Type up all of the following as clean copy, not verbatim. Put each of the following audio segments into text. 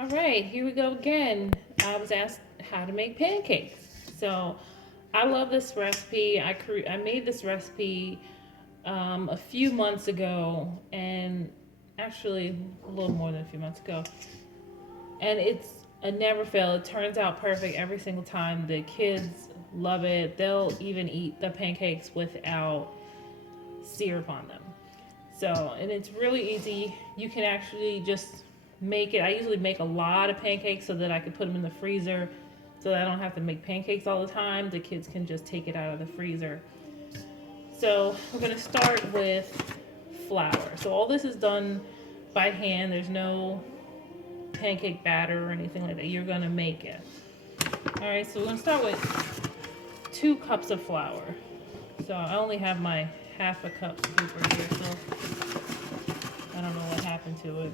All right, here we go again. I was asked how to make pancakes. So I love this recipe. I made this recipe a few months ago, and actually a little more than a few months ago. And it's a never fail. It turns out perfect every single time. The kids love it. They'll even eat the pancakes without syrup on them. So, and it's really easy. You can actually just make it. I usually make a lot of pancakes so that I can put them in the freezer so that I don't have to make pancakes all the time. The kids can just take it out of the freezer. So, we're going to start with flour. So, all this is done by hand. There's no pancake batter or anything like that. You're going to make it. All right, so we're going to start with 2 cups of flour. So, I only have my half a cup scoop right here, so I don't know what happened to it.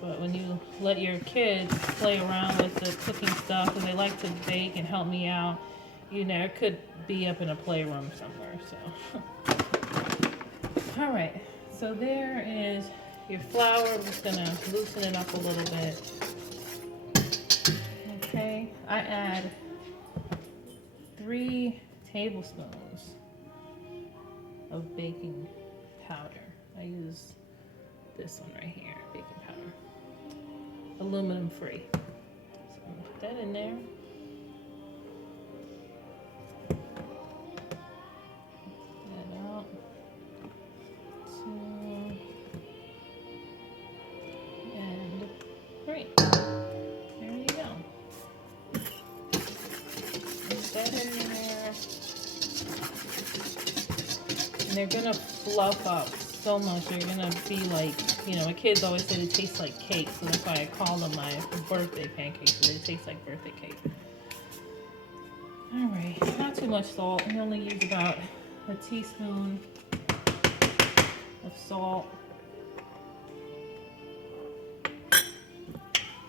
But when you let your kids play around with the cooking stuff and they like to bake and help me out, you know, it could be up in a playroom somewhere. So, all right. So there is your flour. I'm just gonna loosen it up a little bit. Okay. I add 3 tablespoons of baking powder. I use this one right here, baking powder. Aluminum free. So I'm gonna put that in there. That out. 2 and 3. There you go. Put that in there. And they're gonna fluff up so much. They're gonna be like, you know, my kids always say they taste like cake, so that's why I call them my birthday pancakes, so they taste like birthday cake. All right, not too much salt. We only use about a teaspoon of salt.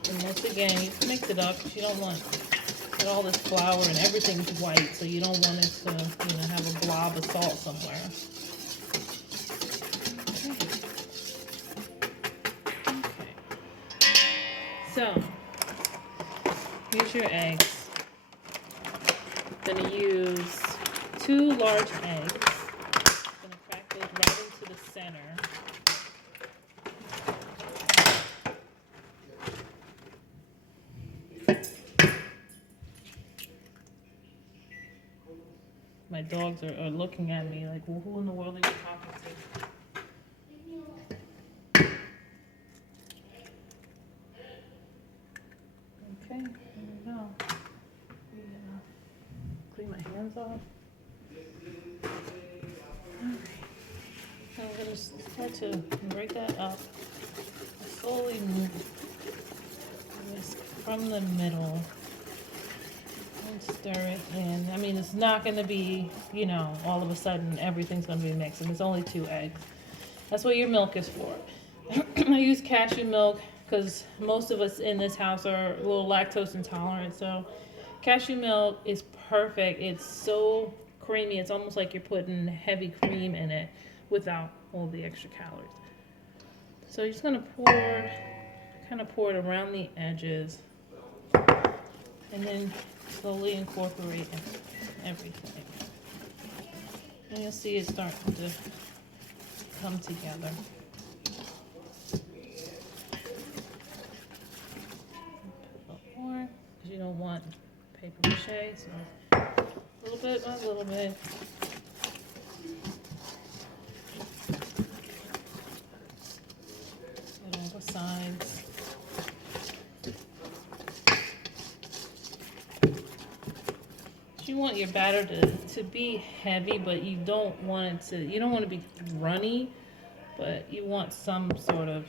And once again, you can mix it up because you don't want all this flour and everything's white, so you don't want it to, you know, have a blob of salt somewhere. So, here's your eggs. I'm going to use 2 large eggs. I'm going to crack those right into the center. My dogs are looking at me like, well, who in the world are you talking to? Okay, here we go. Clean my hands off. Alright. So I'm going to start to break that up. Slowly move this from the middle and stir it in. I mean, it's not going to be, you know, all of a sudden everything's going to be mixed. And it's only 2 eggs. That's what your milk is for. I use cashew milk because most of us in this house are a little lactose intolerant. So cashew milk is perfect. It's so creamy. It's almost like you're putting heavy cream in it without all the extra calories. So you're just going to kind of pour it around the edges and then slowly incorporate everything. And you'll see it starting to come together. You don't want paper mache, so a little bit by a little bit. And on both sides. You want your batter to be heavy, but you don't want to be runny, but you want some sort of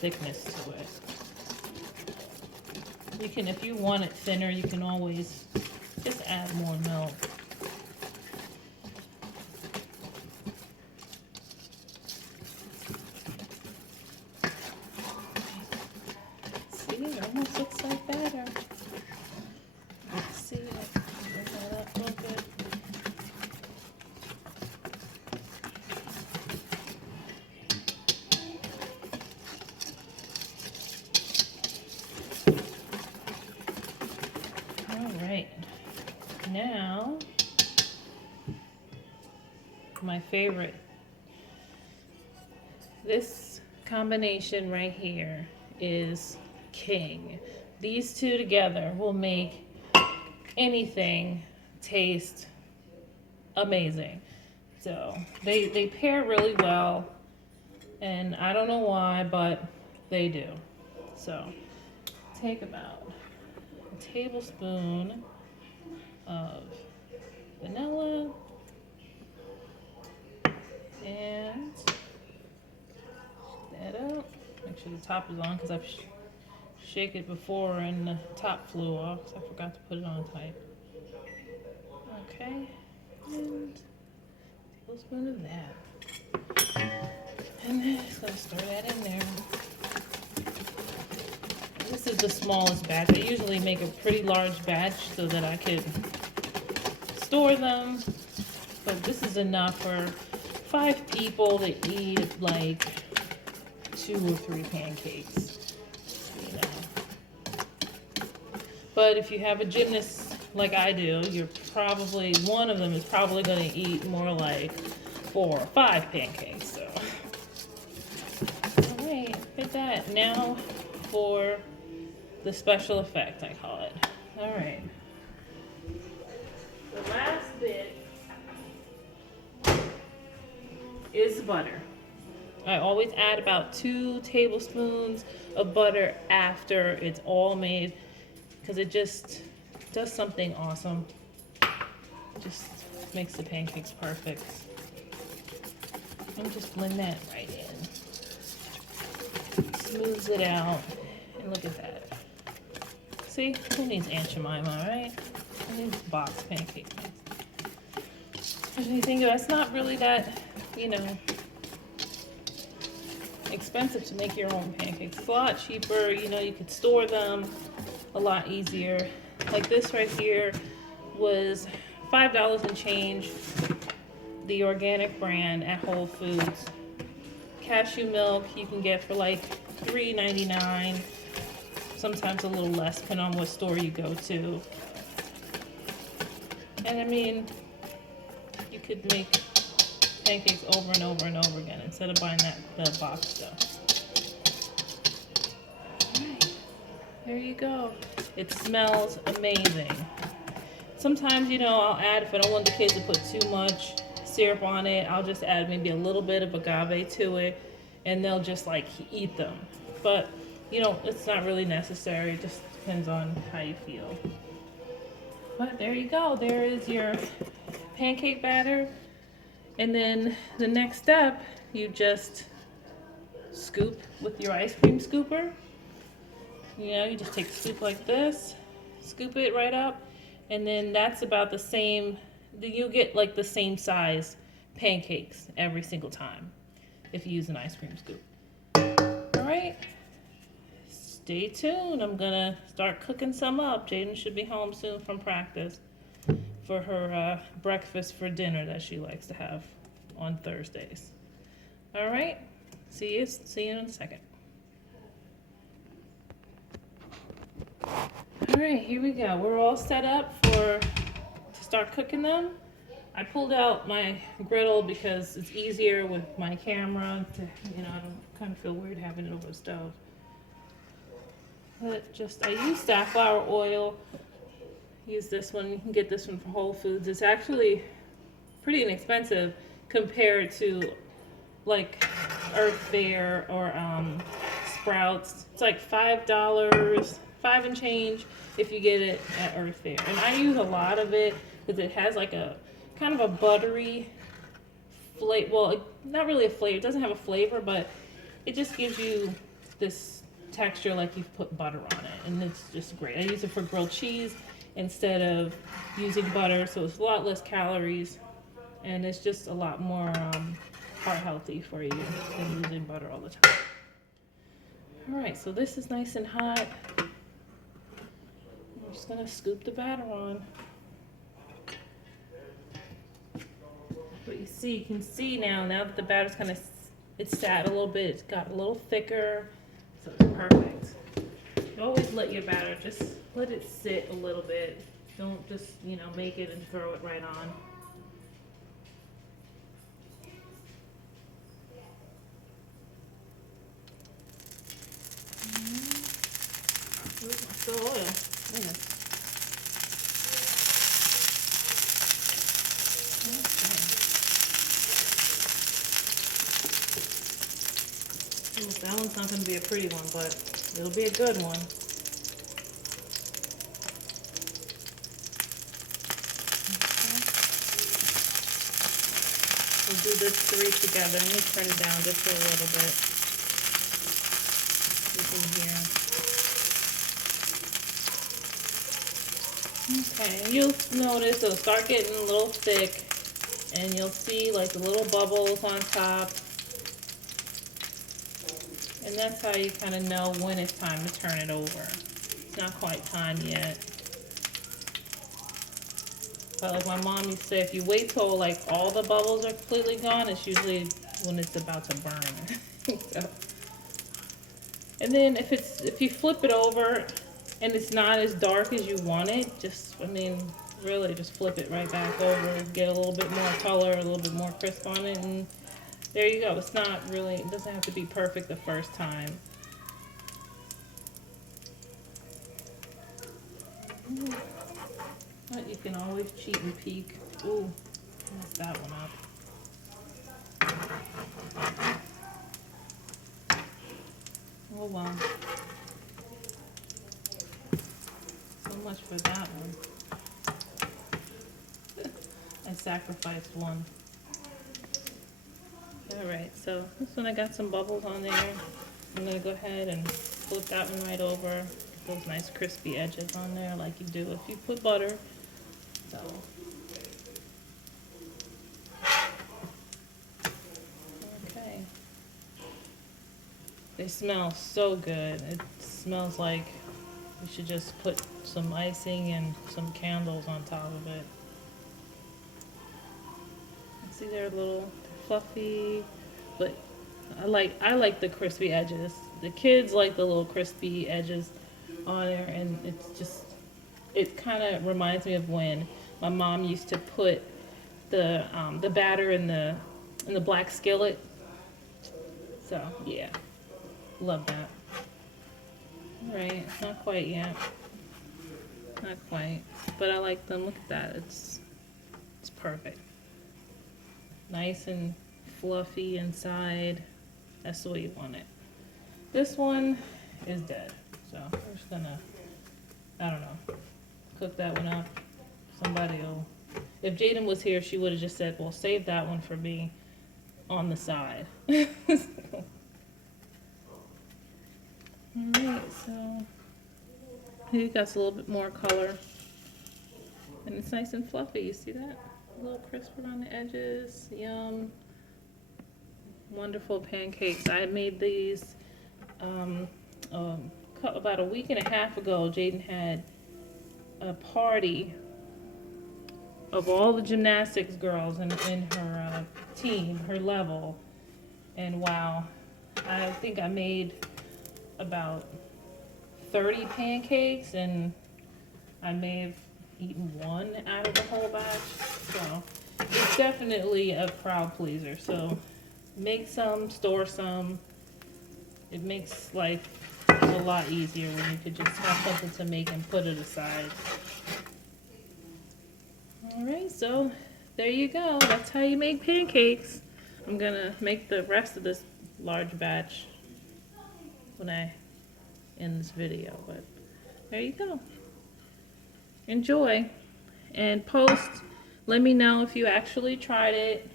thickness to it. You can, if you want it thinner, you can always just add more milk. See, it almost looks like batter. Let's see it. Does that look good? my favorite. This combination right here is king. These two together will make anything taste amazing. So they pair really well, and I don't know why, but they do. So take about a tablespoon of vanilla and that up. Make sure the top is on because I've shake it before and the top flew off, so I forgot to put it on tight. Okay, and a tablespoon of that. And then just gonna stir that in there. This is the smallest batch. I usually make a pretty large batch so that I could store them, but this is enough for 5 people to eat like 2 or 3 pancakes, you know. But if you have a gymnast like I do, you're probably, one of them is probably going to eat more like 4 or 5 pancakes. So, all right, hit that. Now for the special effect, I call it. All right. The last bit is butter. I always add about 2 tablespoons of butter after it's all made because it just does something awesome. Just makes the pancakes perfect. And just blend that right in. Smooths it out. And look at that. See? Who needs Aunt Jemima, right? Who needs box pancake mix? What do you think? That's not really that, you know, expensive to make your own pancakes. It's a lot cheaper, you know, you could store them a lot easier. Like this right here was $5 and change, the organic brand at Whole Foods. Cashew milk you can get for like $3.99, sometimes a little less depending on what store you go to. And I mean, you could make pancakes over and over and over again instead of buying the box stuff. Alright, there you go. It smells amazing. Sometimes, you know, I'll add, if I don't want the kids to put too much syrup on it, I'll just add maybe a little bit of agave to it and they'll just like eat them. But, you know, it's not really necessary. It just depends on how you feel. But there you go. There is your pancake batter. And then the next step, you just scoop with your ice cream scooper. You know, you just take a scoop like this, scoop it right up, and then that's about the same, you get like the same size pancakes every single time if you use an ice cream scoop. All right, stay tuned. I'm gonna start cooking some up. Jaden should be home soon from practice for her breakfast for dinner that she likes to have on Thursdays. All right, see you in a second. All right, here we go. We're all set up to start cooking them. I pulled out my griddle because it's easier with my camera to, you know, I don't kind of feel weird having it over the stove. But I use safflower oil. Use this one. You can get this one from Whole Foods. It's actually pretty inexpensive compared to like Earth Fare or Sprouts. It's like $5, 5 and change if you get it at Earth Fare. And I use a lot of it because it has like a kind of a buttery flavor. Well, not really a flavor. It doesn't have a flavor, but it just gives you this texture like you've put butter on it, and it's just great. I use it for grilled cheese instead of using butter, so it's a lot less calories, and it's just a lot more heart healthy for you than using butter all the time. All right, so this is nice and hot. I'm just gonna scoop the batter on. But you can see now that the batter's kind of, it's sat a little bit, it's got a little thicker, so it's perfect. You always let your batter, just let it sit a little bit. Don't just, you know, make it and throw it right on. That one's not going to be a pretty one, but it'll be a good one. We'll do this 3 together. Let me turn it down just for a little bit. You can hear. Okay, you'll notice it'll start getting a little thick, and you'll see like the little bubbles on top. And that's how you kind of know when it's time to turn it over. It's not quite time yet. But like my mom used to say, if you wait till like all the bubbles are completely gone, it's usually when it's about to burn. So. And then if you flip it over and it's not as dark as you want it, really just flip it right back over, get a little bit more color, a little bit more crisp on it, and there you go. It doesn't have to be perfect the first time. But you can always cheat and peek. Ooh, messed that one up. Oh well. So much for that one. I sacrificed one. Alright, so this one I got some bubbles on there. I'm going to go ahead and flip that one right over. Those nice crispy edges on there like you do if you put butter. So. Okay. They smell so good. It smells like you should just put some icing and some candles on top of it. See, they're a little fluffy, but I like the crispy edges. The kids like the little crispy edges on there, and it kind of reminds me of when my mom used to put the batter in the black skillet. So yeah, love that. All right, not quite yet, not quite, but I like them. Look at that, it's perfect. Nice and fluffy inside. That's the way you want it. This one is dead, so we're just gonna, I don't know, cook that one up. Somebody will, if Jaden was here, she would have just said, well, save that one for me on the side. Alright, so here you got a little bit more color. And it's nice and fluffy, you see that? A little crisp around the edges. Yum. Wonderful pancakes. I made these about a week and a half ago. Jaden had a party of all the gymnastics girls in her team, her level. And wow, I think I made about 30 pancakes, and I may have eaten one out of the whole batch. So it's definitely a crowd pleaser. So make some, store some. It makes life a lot easier when you could just have something to make and put it aside. Alright, so there you go. That's how you make pancakes. I'm gonna make the rest of this large batch when I end this video, but there you go. Enjoy and post. Let me know if you actually tried it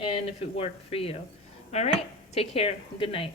and if it worked for you. Alright, take care. Good night.